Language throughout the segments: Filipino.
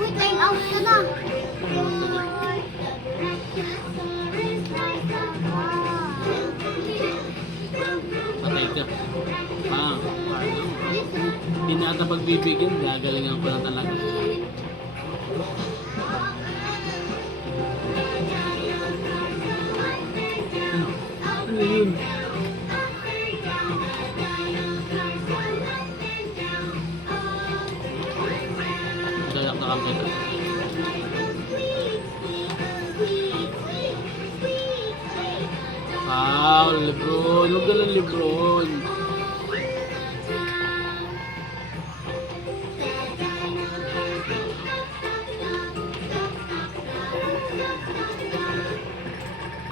Uy, time out ka na. Patay ka. Ano? Hindi na ata pagbibigyan, gagalingan ko na talaga. Ano yun? Dalak-dalak kita. Lebron. Huwag ka lang, Lebron.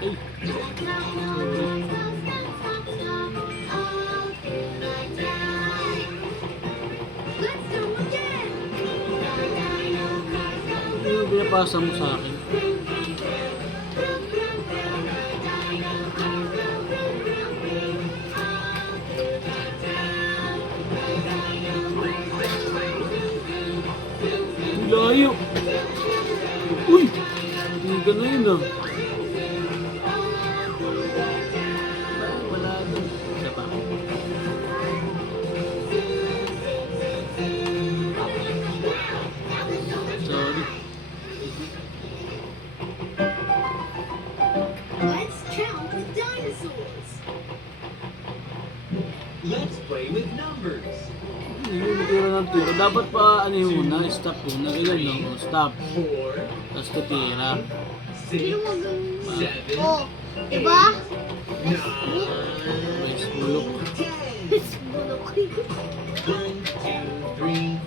Ay, sorry. Ano yung pinapasa mo sa akin? Layo! Uy! Hindi ka na yun ah. Wala doon. Isa pa. Sorry. Let's count the dinosaurs. Let's play with numbers. Hindi yung tira ng tira. Dapat pa ano yung muna, stop muna. Ganyan no? Stop. 4, Tapos tutira. 6, 7, Oh, diba? 9, May sulok. 10. Bulok. 1, 2, 3,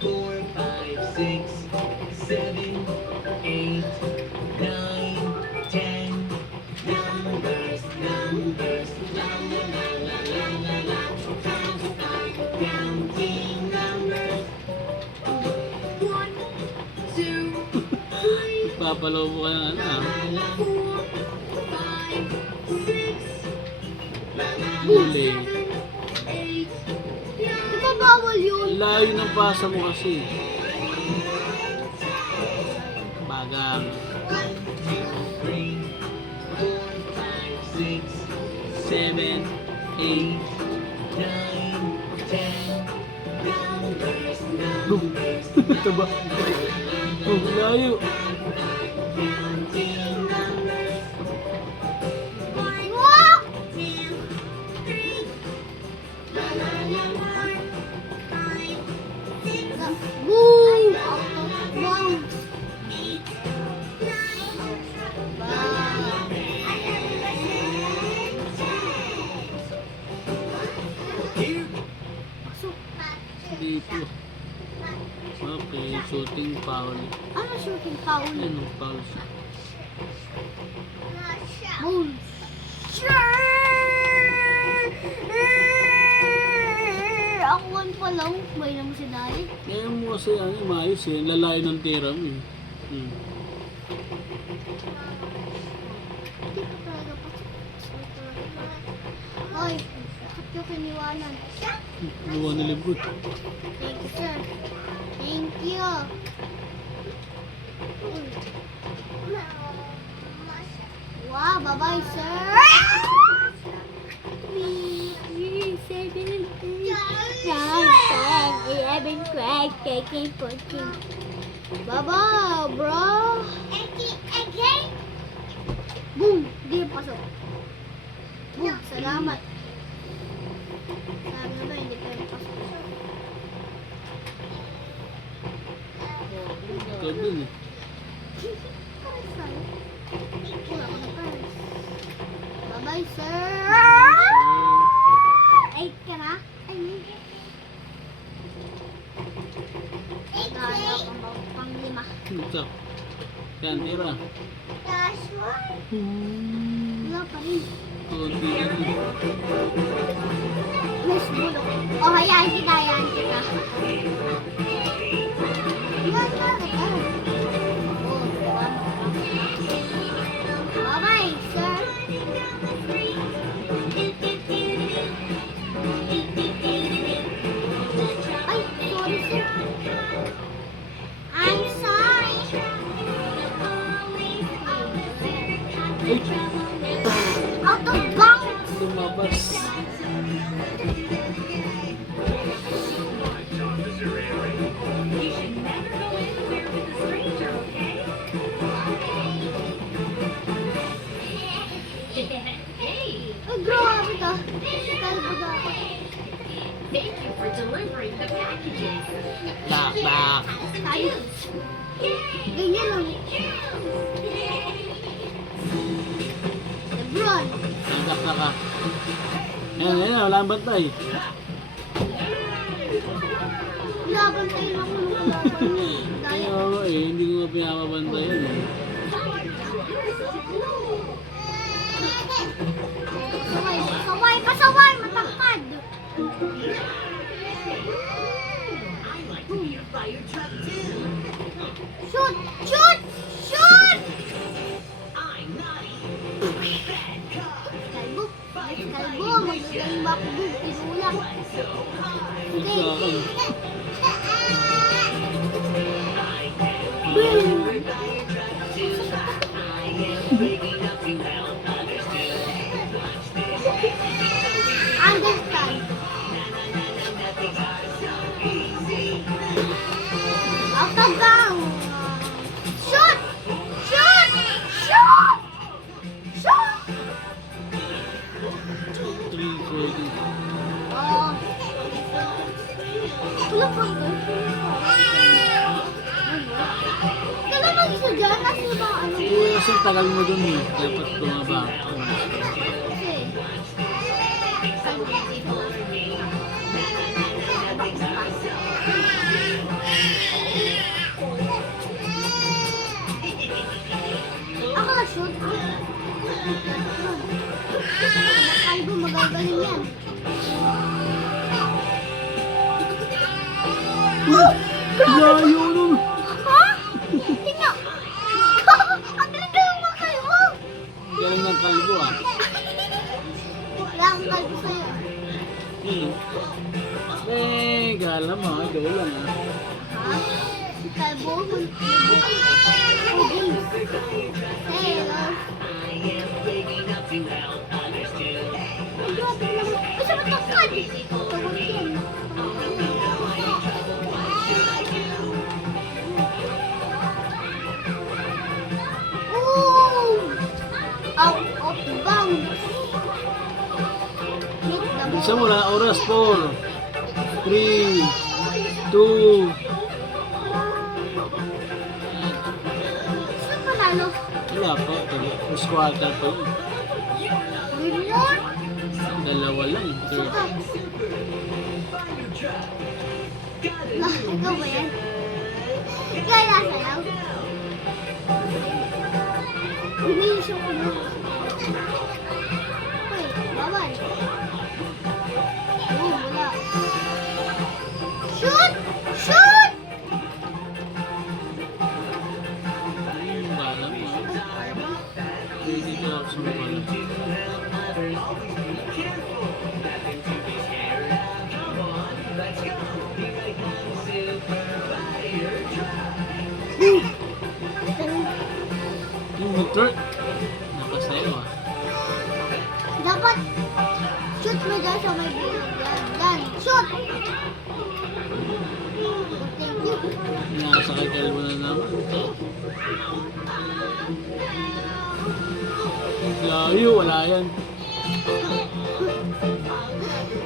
4, 5, 6, 7, 8, 9, 10. Numbers, numbers, la la la la la la la. Counting numbers. 1, 2, 3, Papalobo ka na ano ah. 4, 5, 6, Huli. 8, Diba bawal yun? Layo ng pasa mo kasi. Bagang. 3, 4, 5, 6, 7, 8. 9, 10. Numbers, Boom. numbers, Taba. Oh, layo. counting numbers. Wow! 2, 3, la la la la. 5, 6, Boom! Out of bounds. 8, 9. Here. Pasok. Dito. Okay, shooting foul. Ano shooting foul? Ano, foul siya. Boom! Ako one pa lang. May naman si Dali. Kaya mo kasi ano, maayos eh. Lalayo ng tira mo eh. Hindi pa talaga pasok. Hoy, bakit yung kiniwanan? Luwa na libot. Thank you, sir. Thank you. Wow, bye-bye, sir. 3, 7, 8, 9, 10, 11, 12, 13, 14. Bye-bye, bro. Boom! Di pasok. Boom! Salamat. Sabi na ba, hindi tayo pasok. Ikaw dun eh. Bye-bye, sir. Eight ka na? Ay, hindi. Nagana ako pang 5. Ito. Yan, tira. Wala pa rin. Kunti na rin. Miss Bulok. O, hayaan kita, hayaan kita. Yan, bakit? Oh, diba? Bye-bye, sir. Ay, sorry, sir. I'm Uy, Out of bounds! lumabas. Hey, Ay, grabe ka. Kalbo na ako. thank you for delivering the packages. Bak, bak. Ayun. Ganyan lang. Lebron. Tanggap na ka. Ayan, ayan, wala ang bantay. Binabantayin ako nung kalaban niya. Daya. Oo, hindi ko nga pinapabantay yun eh. Saway, saway, pasaway, matangkad. I like to be a fire truck too. Shoot! Shoot! Shoot! I'm naughty. Bad cop. Kalbo. Kalbo. Magagaling makubog. Tinulak. So high. Huwag sa akin. Boom! Understand. Out of bounds. Shoot! Shoot! Shoot! Shoot! 3 seconds. Oh. Tulog pa ito. Kailan mag-isa dyan? Nasa ba ano? Eh, kasi tagal mo dun eh. Dapat tumaba. Kasi. Ako na shoot. Kalbo magagaling yan. Layo nun! Ha? Tingnan! Ang galing mo kayo! Galing ng kalbo ah. Wala akong kalbo sa'yo. Gala mo, ikaw lang ah. Ha? Kalbo? Oh, James. Hello. Ang grabe naman. Ay, sa matangkad! Tawag yan. Ooh! Out of bounds. Hit the ball. Isa mo na, oras 4, 3, 2, Saan panalo? wala pa. First quarter pa yun. Win more? Dalawa lang. Third. Ikaw ba yan? Ikaw yung nasayaw? Binisyo ko mo. Uy, bawal. Oh, wala. Shoot! Shoot! Bala mo ah. Hindi ka ako sumabala. Yung mag-turn. Nakasayo ah. Dapat shoot mo dyan sa may bilog. Yan, yan. Shoot! Thank you. Nasa kay kalbo na naman. Layo, wala yan.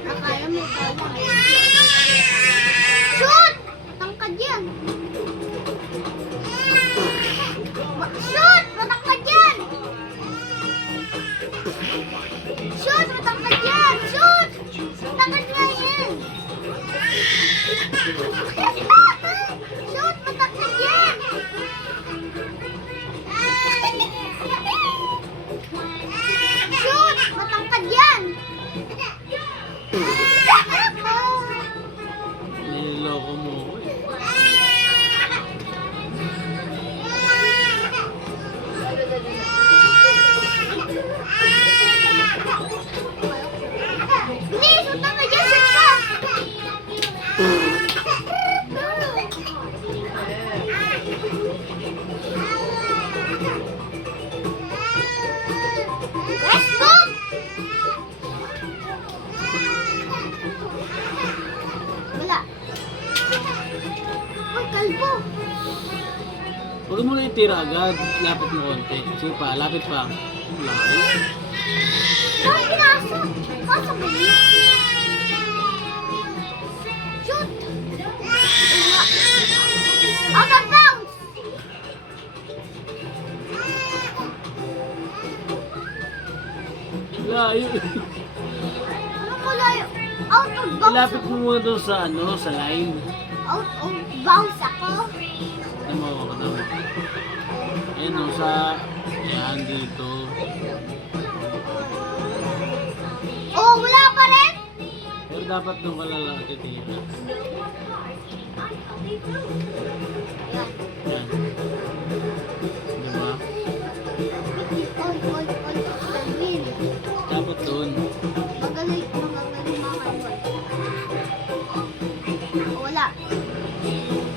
Akala mo ikaw lang. Shoot! Matangkad yan. Shoot! Matangkad yan! Shoot! Matangkad yan! Shoot! Matangkad nga yan! Shoot! Matangkad yan! Shoot! Matangkad yan! Hindi Uy, kalbo. Huwag mo na itira agad. Lapit mo konti. Sige pa, lapit pa. Laki. Ay, pinasa. Pasa ba yun? Shoot. Out of bounds. Layo. Ano mo layo? Out of bounds. Ilapit mo muna doon sa ano, sa line. Out of bounds ako. Ano mo, ano mo. Ayan o, sa... Ayan, dito. Oh, wala pa rin? Pero dapat doon ka lang titira. Ayan. Diba? Oy, Calvin. Dapat doon. Magaling mga kalboy. Wala.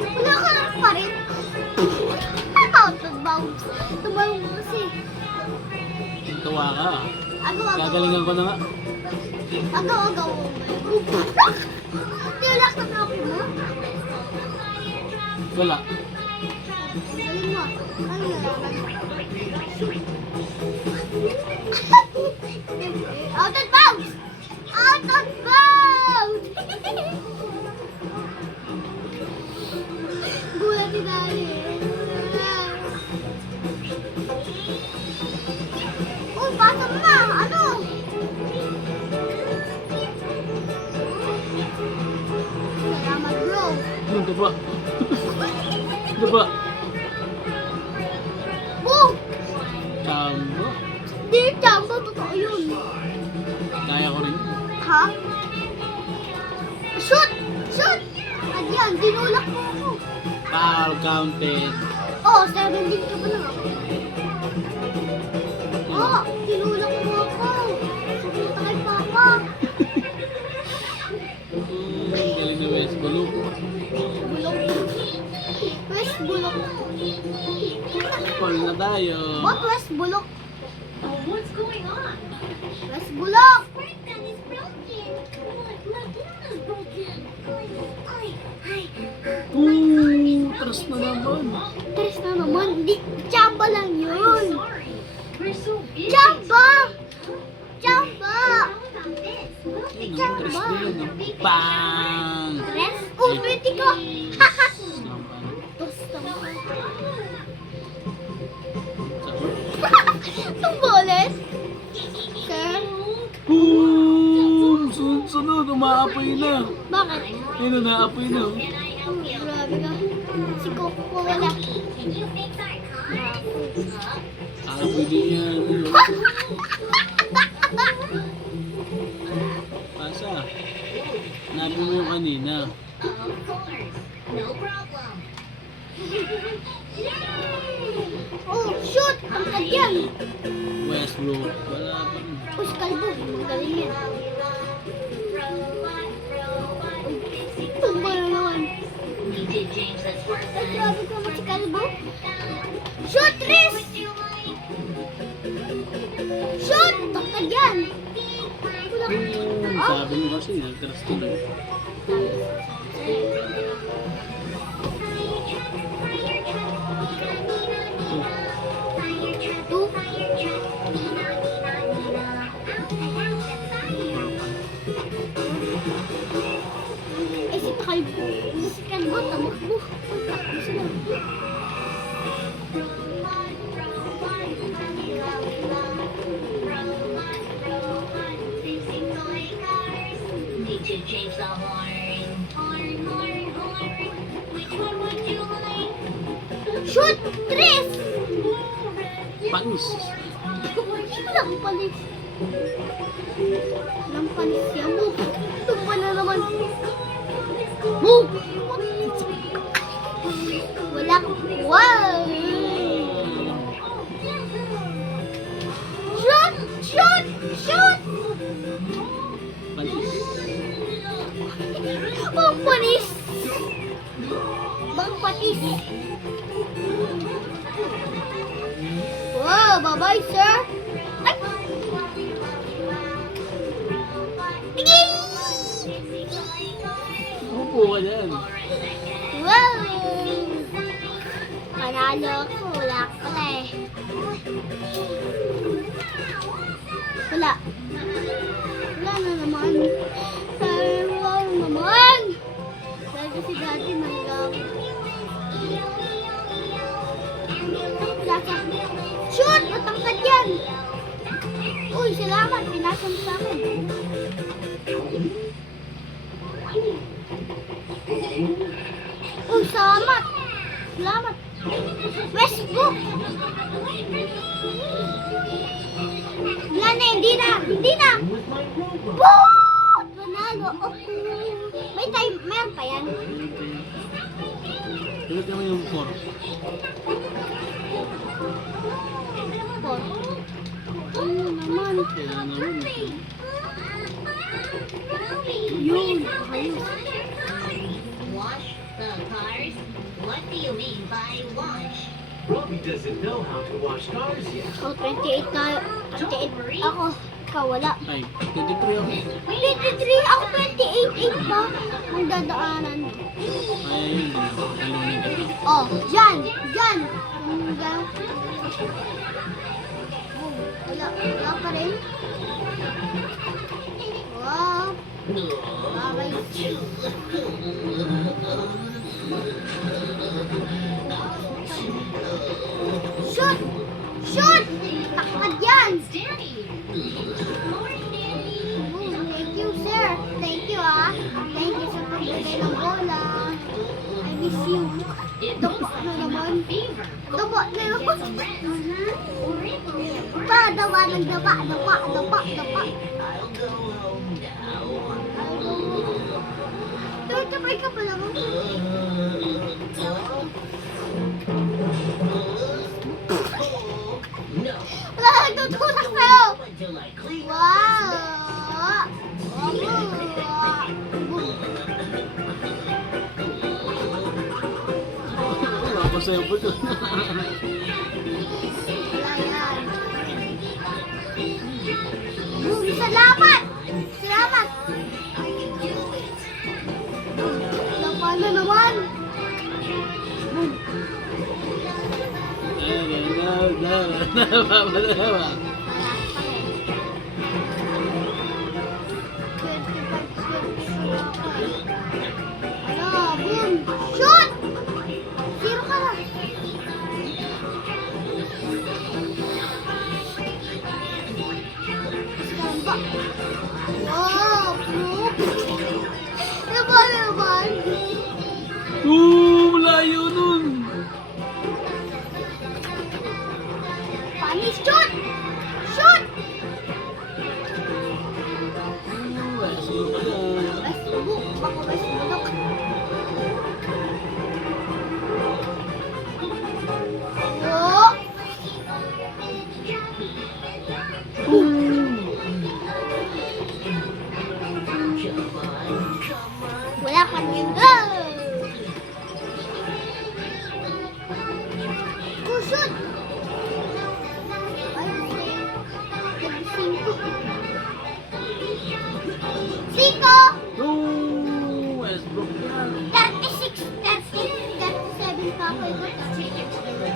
Wala ka lang pa rin. Out of bounds. Tumalong mo kasi. Tuwa ka. Agaw. Gagalingan ko na nga. Agaw. Tilak na kapo mo? Wala. Galing mo. Ano nalaman? Out of bounds! Out of bounds! Gulat si Daddy. Uy, pasa mo na! Ano? Salamat, bro. Ano diba? Diba? Boom! Chambo. Di, jumbo. Totoo yun. Kaya ko rin. Ha? Shoot! Shoot! Adyan, dinulak mo ako. Foul counted. Oh, 17 ka pa lang ako. Oh, dinulak mo ako. Sumunta kay Papa. Galing na West Bulok. Bulok. West Bulok. Fall na tayo. What West Bulok? Oh, what's going on? West Bulok! Breakdown is broken. What? Laguna's broken. Tras na naman. Tres na naman. Hindi, tsamba lang yun. Sorry. We're so busy. Tsamba! Tsamba! How about this? Ayun, tras na yun. Bang! Tres? Oh, 20 ka! Haha! Naman. Dos naman. Sa- Tumboles? Sir? Boom! Sunod-sunod, umaapoy na. Bakit? Ayun na, naapoy na. Oh, grabe ka. Si Coco wala. Aapoy din yan. Pasa. Hanapin mo yung kanina. Of course. No problem. Oh, shoot! Ang kadyan! Westbrook. Wala pa rin. Oh, si Kalbo. Magaling yan. Tumba na naman. DJ James, that's worth Ay, it. grabe ka mo si Kalbo. Shoot, Tris! Shoot! Ang kadyan! Wala ka. Sabi mo kasi, nag-tras ko na. Two. Eh, si Kalbo. Si Kalbo, tamakbo. Takbo sila. DJ James the horn. Horn, horn, horn. Which one would you like? Shoot! Tris! Panis. Walang palis. Walang palis yan. Move! Tumba na naman. Move! Wala ka. Wow! Shoot! Shoot! Shoot! Panis. Bang panis! Bang patis! Wow! Bye-bye, sir! Ay! Tingin! Upo ka dyan. Wow! Panalo ako. Wala ka pala eh. Wala. Wala na naman. Wala na naman. Dahil kasi dati malaki. Wala ka. Shoot! Matangkad yan! Uy, salamat. Pinasam sa akin. Uy, salamat. Salamat. Westbrook! Wala na, hindi na. Hindi na. Boot! Panalo ako. May time, meron pa yan. Tignan mo yung 4. Boot. Ano naman? Kaya naman. Yun. Ayos. Wash the cars? What do you mean by wash? Robbie doesn't know how to wash cars yet. Oh, 28 tayo. 28 ako. Ikaw wala. Ay, 23 ako. 23 ako, 28 pa. Ang dadaanan. Ay, ayun din ako. Talunin ka na. Oh, dyan. Dyan. Dyan. Oh, wala. Wala pa rin. Wow. Babay. Shoot! Shoot! Takad yan! Daddy! Oh, thank you, sir. Thank you, ah. Thank you sa pagbigay ng bola. I miss you. Dapa na naman. Dapa na naman. Pa, dapa, nagdapa, dapa, dapa, dapa. I'll go home now. Tabay ka pala mo. No. Wala na nagtutulak sa'yo. Until I clean Wow! Wala pa sa'yo po ito. Wala yan. Boom! Salamat! Salamat! Lapan na naman! Boom! Wala. Ano? Boom! Shoot! Zero ka na! Samba! Wow! Ano ba naman? Malayo nun. Panis! Shoot! Shoot! Westbrook ka na. Westbrook! Baka Westbrook! Oh! Wala ka rin go! Kusot! Ay, nag-cinco. Cinco! Westbrook yan. 36, 30, 37 pa ako.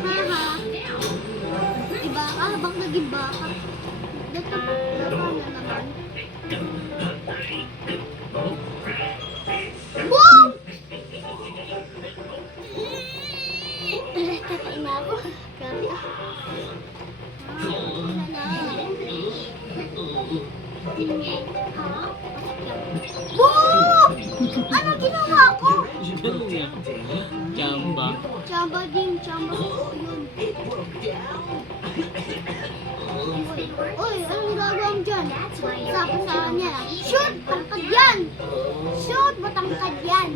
Haha. Diba ka? Bak nag-iba ka. Dito, dito na naman. Boom! Kakain na ako. Grabe ah. Boom! Ano ginawa ko? Galing yan. Chamba. Chamba din, chamba ko yun. Uy, anong gagawin mo dyan? Sabi sa kanya lang, shoot! Matangkad yan! Shoot! Matangkad yan!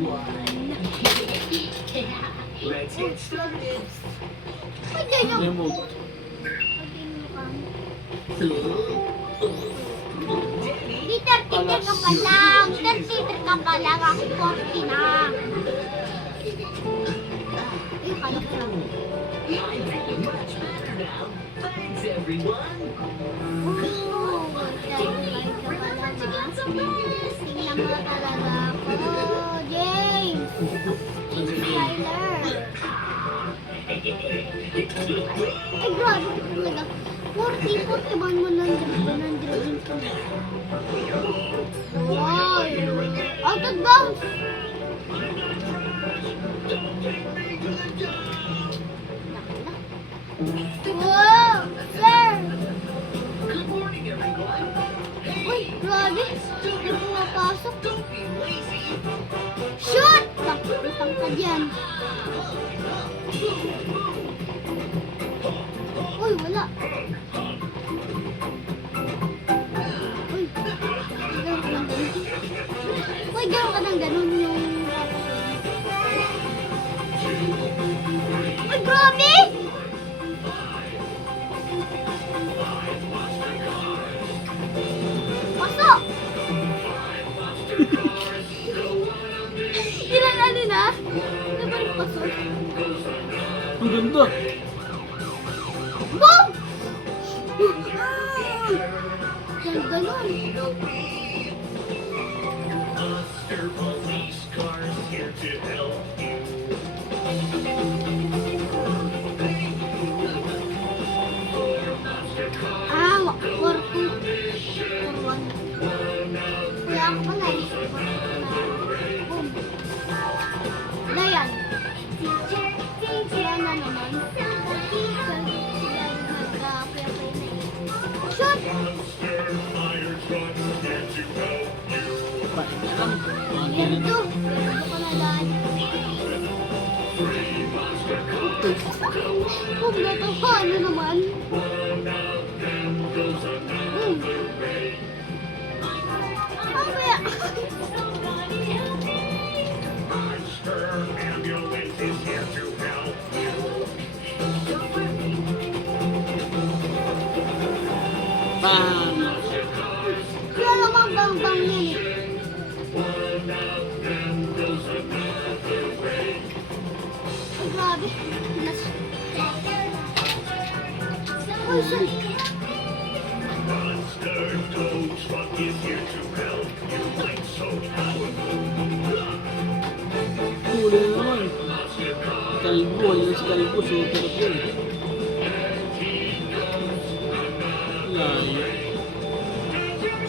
Let's get started. Ay, ganyan. Remote. Di 33 ka pa lang. 33 ka pa lang. Ako 40 na. Ay, kala ko lang. I feel much better now. Thanks, everyone. Oh, dahil ka pa lang ha. Tingnan mo talaga ako, James. Saan si Bill? Tyler. Ay, grabe ko talaga. 40, 41, 100, 100. Wow! Out of bounds! Wow! Sir! Good morning, everyone. Uy, grabe! Hindi pumapasok. Don't be lazy. Shoot! Tangkad yan. Uy, wala. Uy, gano'n ka ng ganun. Uy, gano'n ka ng ganun yung... Uy, grabe! Pasok! Ilang ano na? Ano ba yung pasok? Ang ganda. Boom! Ganda nun. Monster police cars here to help you. Ah, 4-2. 4-1. Kaya ako pala eh. Boom. Wala yan. Sila na naman. Sila nag-play-play na eh. Shoot! Fire trucks here to help you. Pain na lang. Mga Yan ganito. to. Ito ka na dahil. Boom, natawa. Ano naman? Boom. Mamaya. Monster ambulance is here to help you. Bang! Wala namang bang-bang yan eh. Ay, grabe. Uy, shit. Monster tow truck is here to help you. I'm so powerful. Huli na naman. Kalbo. Yan si Kalbo. Super yun. Layo.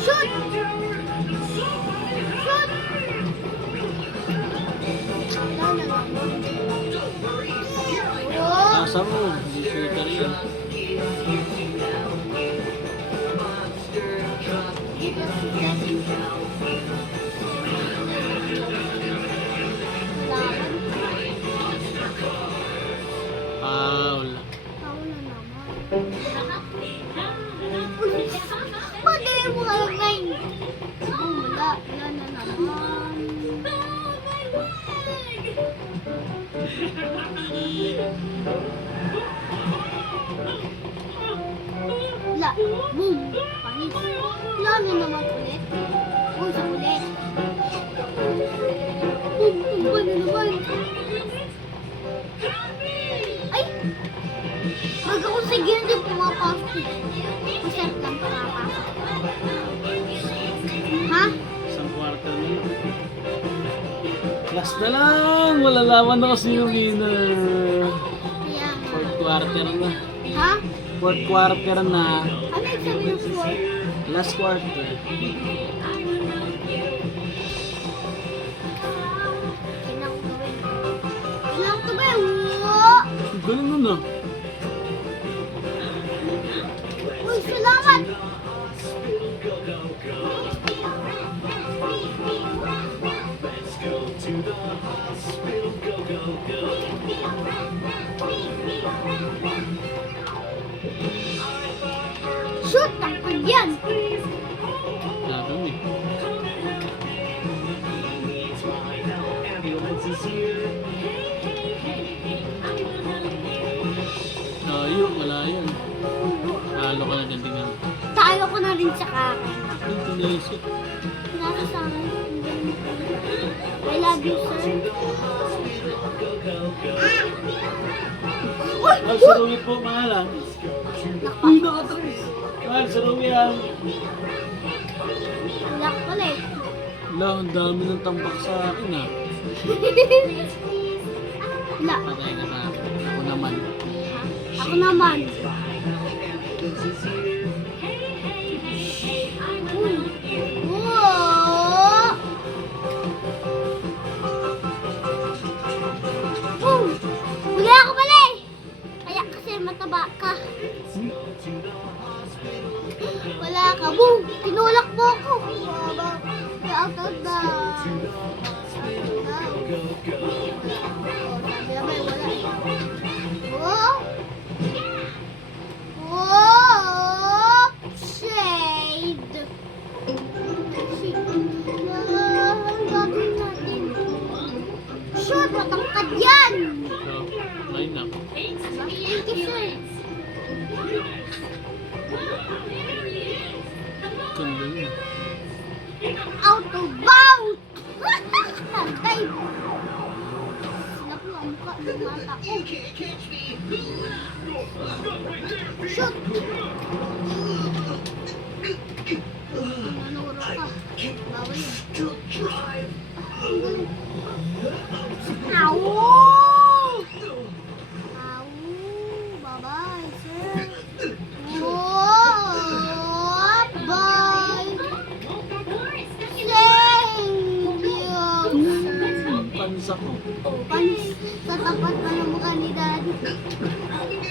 Shoot! Shoot! Wala na lang. Oh! Nasa mo. Hindi shooter yan. Foul. Ba't ganyan mo kalang nine? Wala na naman. Wala. Boom. Panis. Wala na naman ulit. Uy, sa ulit. Boom. Tumba na naman. Ay! Wag ako sa gilid yung pumapasok. Masarap lang pumapasok. Ha? Isang quarter na lang. Last na lang. Malalaman na kasi yung winner. Kaya nga. Fourth quarter na. Ha? Fourth quarter na. Ano yung sabi ng score? Last quarter. Kailangan ko gawin. Kailangan ko gawin. Wow! Galing nun ah. Uy, salamat! Go, go, go. Let's go to the hospital. Go, go, go. Shoot! Tangkad yan! Sabi mo eh. Needs my help. Ambulance is here. Layo, wala yan. Talo ka na dyan, tingnan. Talo ko na rin sa kakin. Ay, tinesip. Nasa sa akin. I love you, sir. Go, go, go. Uy! Mahal sa Rumi po, mahal ah. Uy, nakatrace. Mahal sa Rumi ah. Lock pala eh. Wala, ang dami ng tambak sa akin ah. Wala. Patay ka na. Ako naman. Ako naman. Wow! Huli ako pala eh. Kaya kasi mataba ka. Wala ka. Boom! Tinulak mo ako. Out of the... Whoa! Whoa! Shade! Ang gagawin natin? Shoot! Matangkad yan! So, line up. Thank you, sir. Ganda yun. Out of bounds! Tantay! Naku, ang mukha ng mata ko. Shoot! Nanuro ka. Bawal yun. Ang galing. Ow! Ow! Bye-bye, sir. Oh! Bye! Thank you, sir. Pansa ko. Panis sa tapat pa ng mukha ni Daddy. Panis.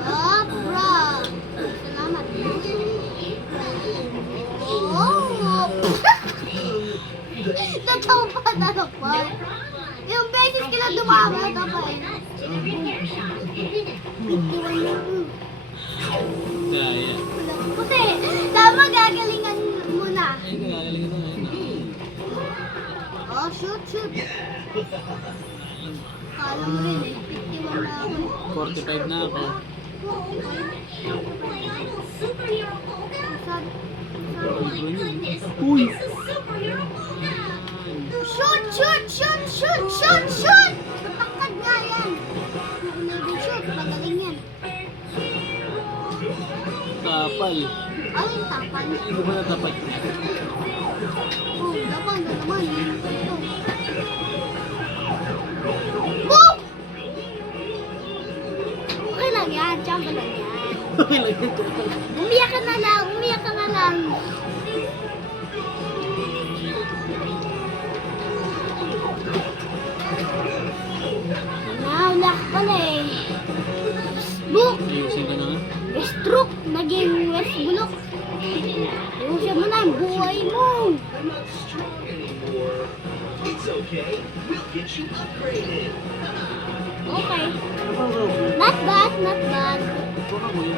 Oh, bro. Salamat. Oh. Totoo pa na pa. Yung beses ka na dumama, ito pa eh. 51 na. Kaya. Kasi, tama gagalingan mo na. Ay, nagagaling ito ngayon. Oh, shoot, shoot. Kala mo rin eh, 51 na ako. 45 na ako. Superhero Polka? Sabi, Uy! shoot, shoot, shoot, shoot, shoot, shoot! Napakad nga yan. Hindi shoot, magaling yan. Tapal. Ay, tapan. Hindi ko na tapat. Oh, tapan na naman. Ito. Boom! Okay lang yan, tsamba lang yan. Okay lang yun. Umiyak ka na lang, umiyak ka na lang. Wala ka pala eh. Book! Ayusin ka na nga. Stroke! Naging West Bulok. Ayusin mo na yung buhay mo. I'm not strong anymore. It's okay. We'll get you upgraded. Okay. Ano bang raw? Not bad, not bad. Baka mo yun.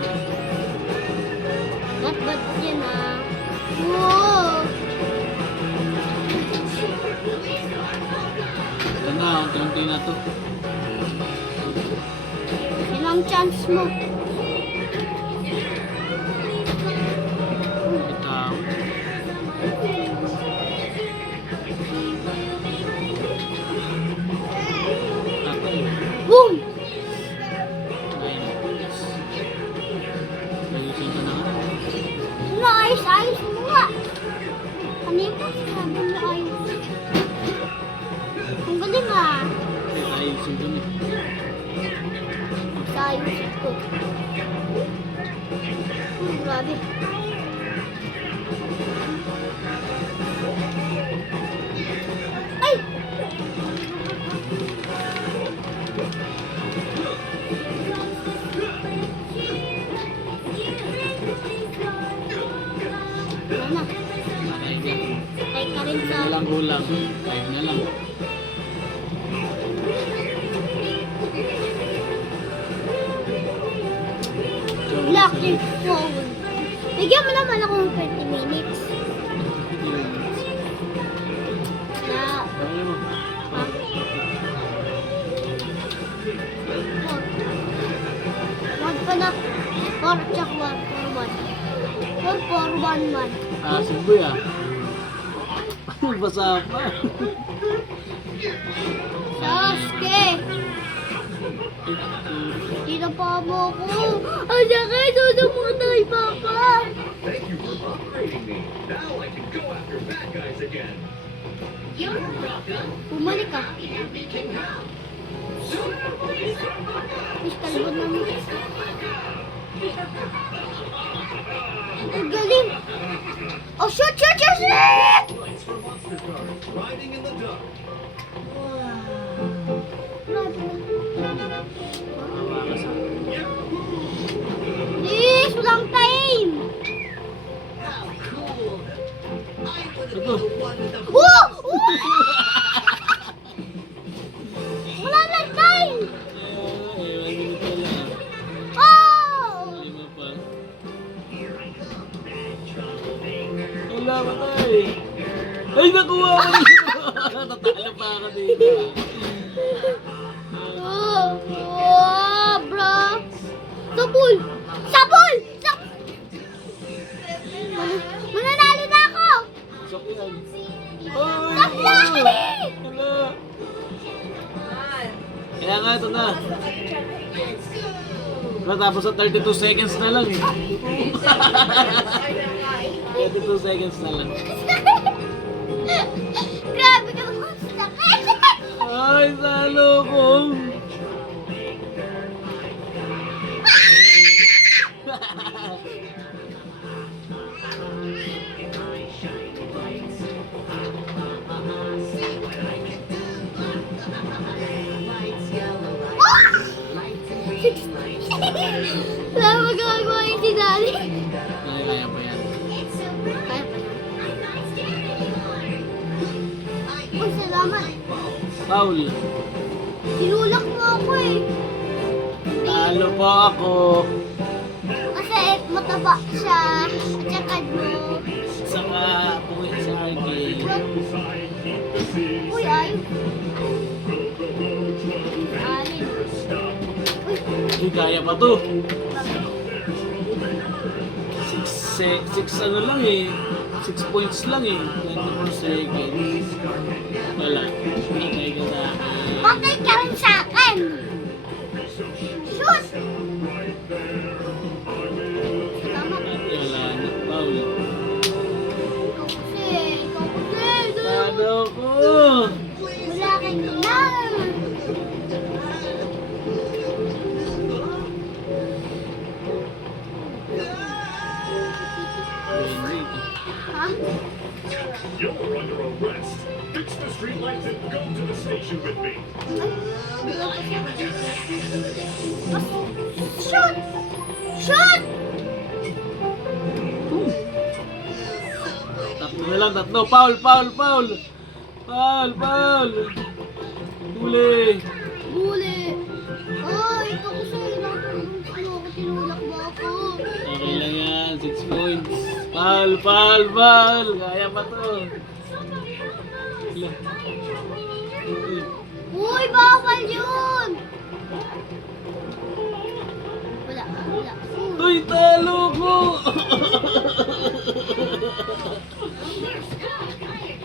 Not bad yan ah. Wow! Ito na, unti-unti na to. Yan ang chance mo. Itaw. Tatay. Boom! Ayos. Ayusin ka na nga. Ano, ayos-ayos mo nga. Kanina, sabi mo ayos. Ang galing ah. Ayusin ka na. Ayos ito. Grabe. Ay! Wala na. Patay ka. Patay ka rin sa... Walang kulang. 5 na lang. Lucky phone. Bigyan mo naman ako ng 20 minutes. Na... Kaya mo. Ha? 1 pa na. 4 tsaka 1 for 1. 4 for 1 man. Ah, Cebu ah. Basa pa. Sasuke! Tinapa mo ko. Ang sakit! Susumunay, Papa! Thank you for upgrading me. Now I can go after bad guys again. Bumalik ka. Miss, kalbon na mo. Ang galing. Oh, shoot, shoot, shoot, shoot! Riding in the dark. Please, walang time. Ito. Woo! Wala na time. Ewan ko pala. Oh! Lima pa. Wala ka tayo. Ay, nakuha ko dito. Tatalo pa ako dito. Oh, bro. Sabul! Sabul! Mananalo na ako! Sakyan. Ay! Sakyan! Wala. Kaya nga, ito na. Matapos sa 32 seconds na lang eh. 32 seconds na lang. Grabe ka naman sa sakit! Ay, salo ko. Wala magagawa yung si Daddy. Kaya pa yan. Kaya pa yan. Uy, salamat. Paul, Tinulak mo ako eh. talo po ako. Kasi mataba siya. At saka mo. Saka puwi sa arcade. Uy, ayun. Alin. Uy, Ay, kaya pa to. 6 ano lang eh. 6 points lang eh. 24 seconds. Wala. Patay ka sa akin. patay ka rin sa akin. Shoot! Salamat. Ate, wala na. Paul. Ikaw kasi. Talo ko. Wala kang lang. Henry. Ha? You're under arrest. Fix the streetlights and go to the station with me. Shoot! Shoot! Tatlo na lang, tatlo. Paul, Paul, Paul. Paul, Paul. Huli. Buli! Ay, ito ko sa tinulak mo ako. Okay lang yan. 6 points. Paul, Paul, Paul. Kaya pa to. Ilan? Uy, bawal yun! Wala, wala. Uy, talo ko.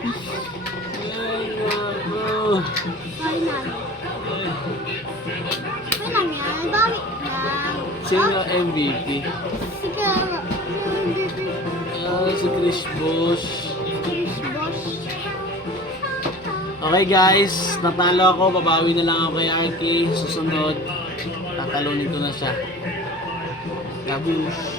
Ay, nako. Final. Final yan. Bawi lang. Sino MVP? Sige, Si Chris Bosh. Chris Bosh. Okay guys, natalo ako. Babawi na lang ako kay Arky. Susunod, tatalunin ko na siya. Labush.